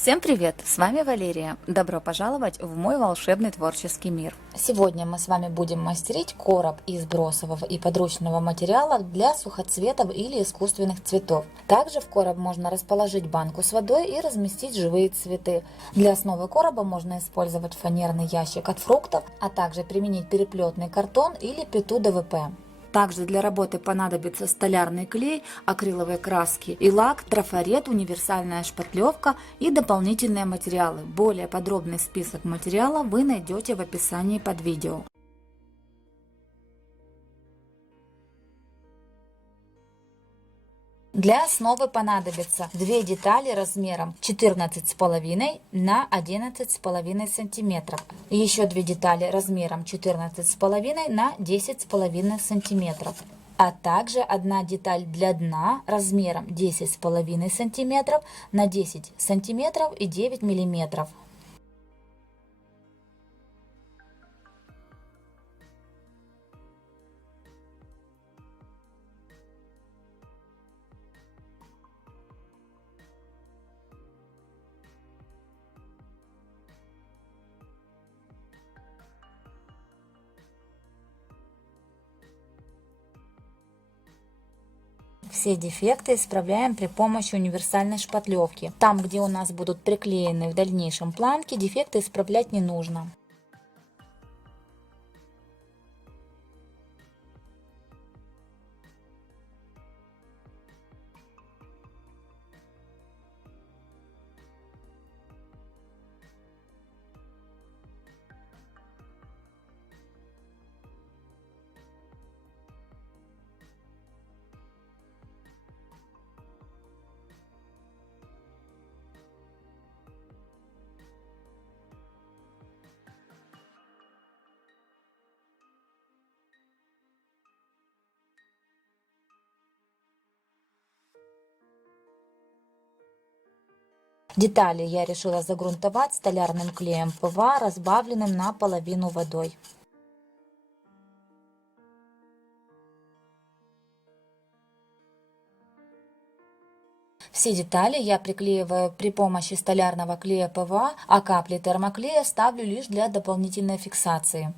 Всем привет! С вами Валерия. Добро пожаловать в мой волшебный творческий мир. Сегодня мы с вами будем мастерить короб из бросового и подручного материала для сухоцветов или искусственных цветов. Также в короб можно расположить банку с водой и разместить живые цветы. Для основы короба можно использовать фанерный ящик от фруктов, а также применить переплетный картон или пету ДВП. Также для работы понадобится столярный клей, акриловые краски и лак, трафарет, универсальная шпатлевка и дополнительные материалы. Более подробный список материала вы найдете в описании под видео. Для основы понадобится две детали размером 14,5 на 11,5 см. Еще две детали размером 14,5 на 10,5 см. А также одна деталь для дна размером 10,5 см на 10 см и 9 мм. Все дефекты исправляем при помощи универсальной шпатлевки. Там, где у нас будут приклеены в дальнейшем планки, дефекты исправлять не нужно. Детали я решила загрунтовать столярным клеем ПВА, разбавленным наполовину водой. Все детали я приклеиваю при помощи столярного клея ПВА, а капли термоклея ставлю лишь для дополнительной фиксации.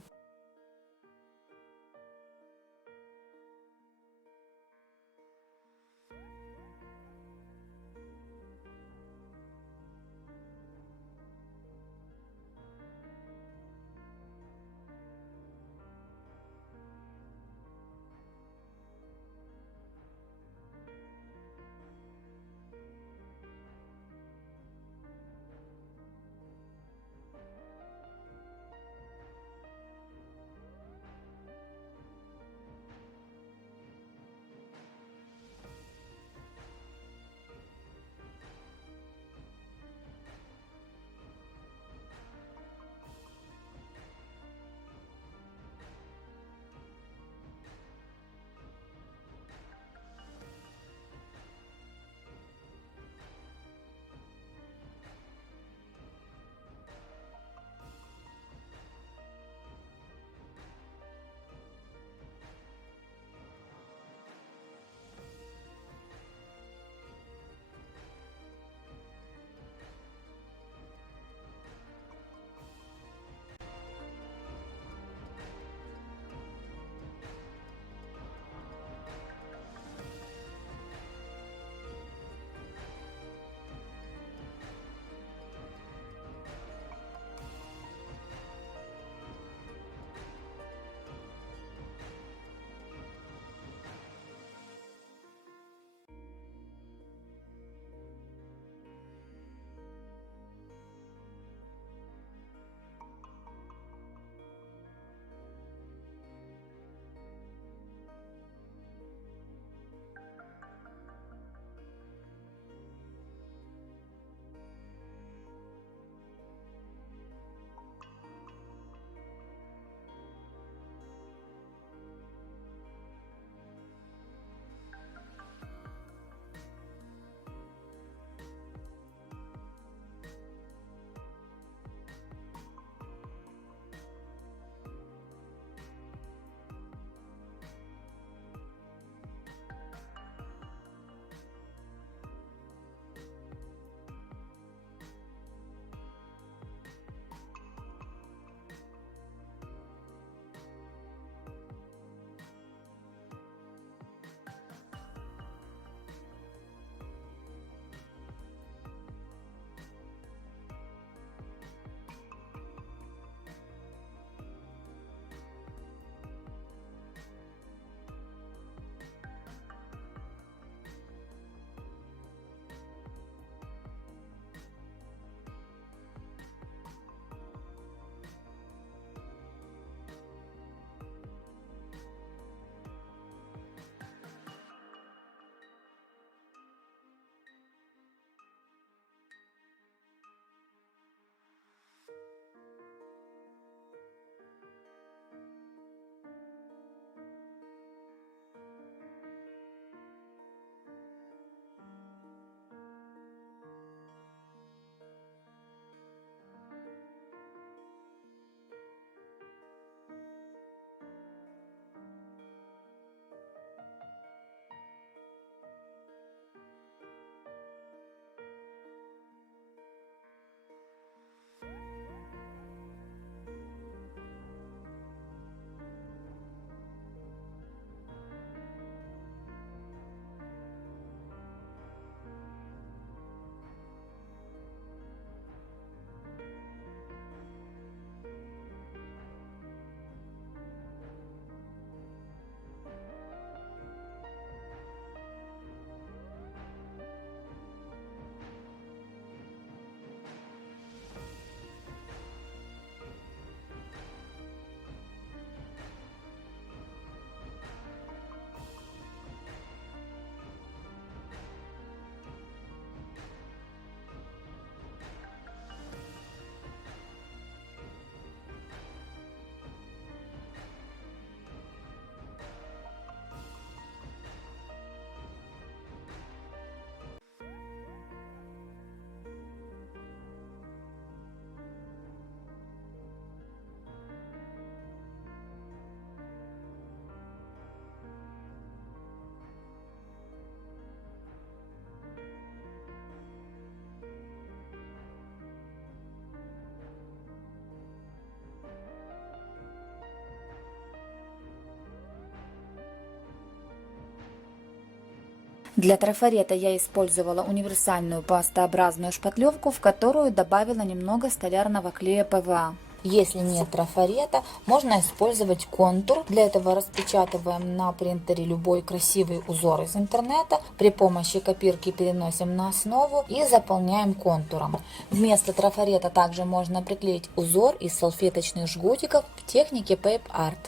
Для трафарета я использовала универсальную пастообразную шпатлевку, в которую добавила немного столярного клея ПВА. Если нет трафарета, можно использовать контур. Для этого распечатываем на принтере любой красивый узор из интернета. При помощи копирки переносим на основу и заполняем контуром. Вместо трафарета также можно приклеить узор из салфеточных жгутиков в технике Paper Art.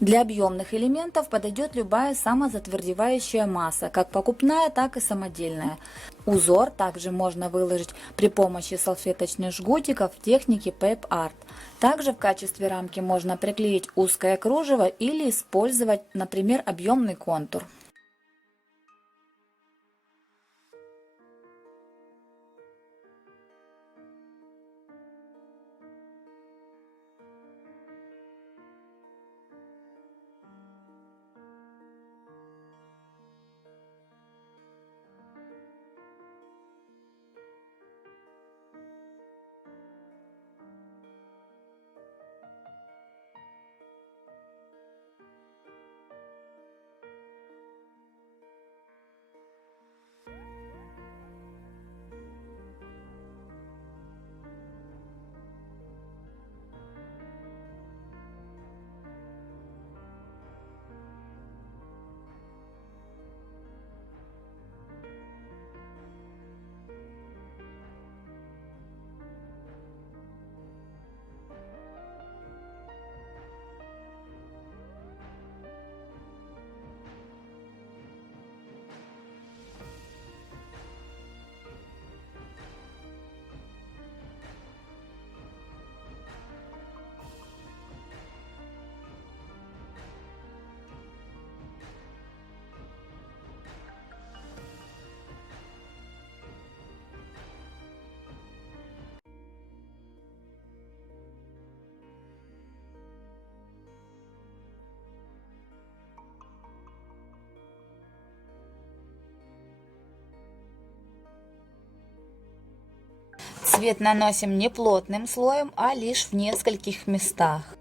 Для объемных элементов подойдет любая самозатвердевающая масса, как покупная, так и самодельная. Узор также можно выложить при помощи салфеточных жгутиков в технике Paper Art. Также в качестве рамки можно приклеить узкое кружево или использовать, например, объемный контур. Цвет наносим не плотным слоем, а лишь в нескольких местах.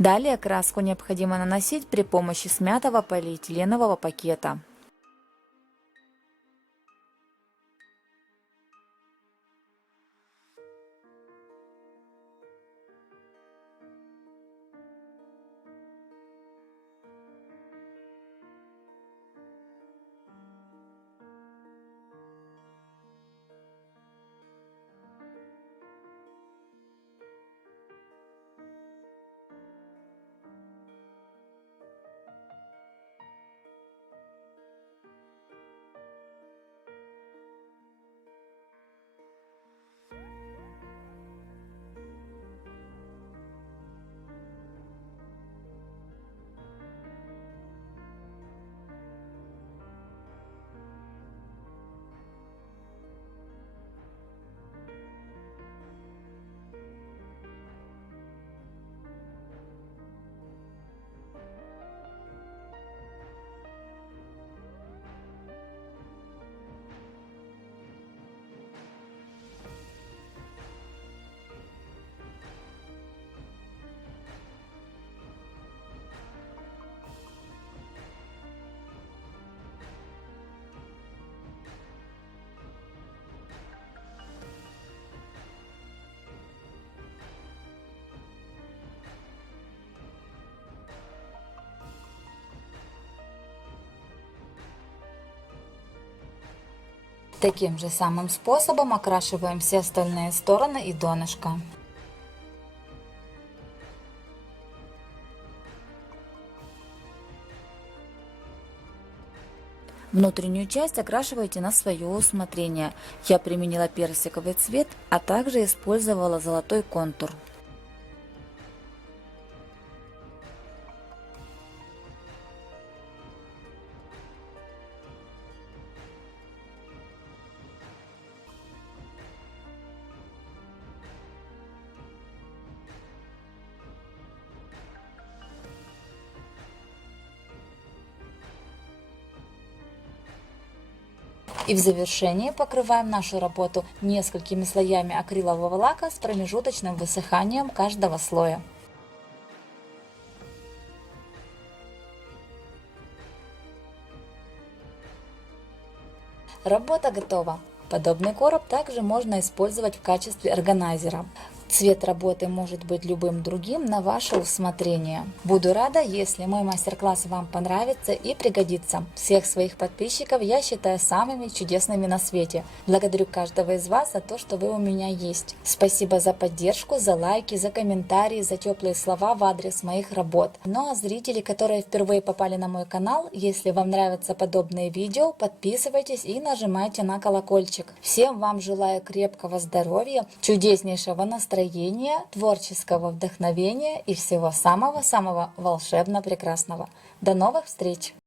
Далее краску необходимо наносить при помощи смятого полиэтиленового пакета. Таким же самым способом окрашиваем все остальные стороны и донышко. Внутреннюю часть окрашивайте на свое усмотрение. Я применила персиковый цвет, а также использовала золотой контур. И в завершение покрываем нашу работу несколькими слоями акрилового лака с промежуточным высыханием каждого слоя. Работа готова. Подобный короб также можно использовать в качестве органайзера. Цвет работы может быть любым другим на ваше усмотрение. Буду рада, если мой мастер-класс вам понравится и пригодится. Всех своих подписчиков я считаю самыми чудесными на свете. Благодарю каждого из вас за то, что вы у меня есть. Спасибо за поддержку, за лайки, за комментарии, за теплые слова в адрес моих работ. Ну а зрители, которые впервые попали на мой канал, если вам нравятся подобные видео, подписывайтесь и нажимайте на колокольчик. Всем вам желаю крепкого здоровья, чудеснейшего настроения, творческого вдохновения и всего самого-самого волшебно прекрасного. До новых встреч!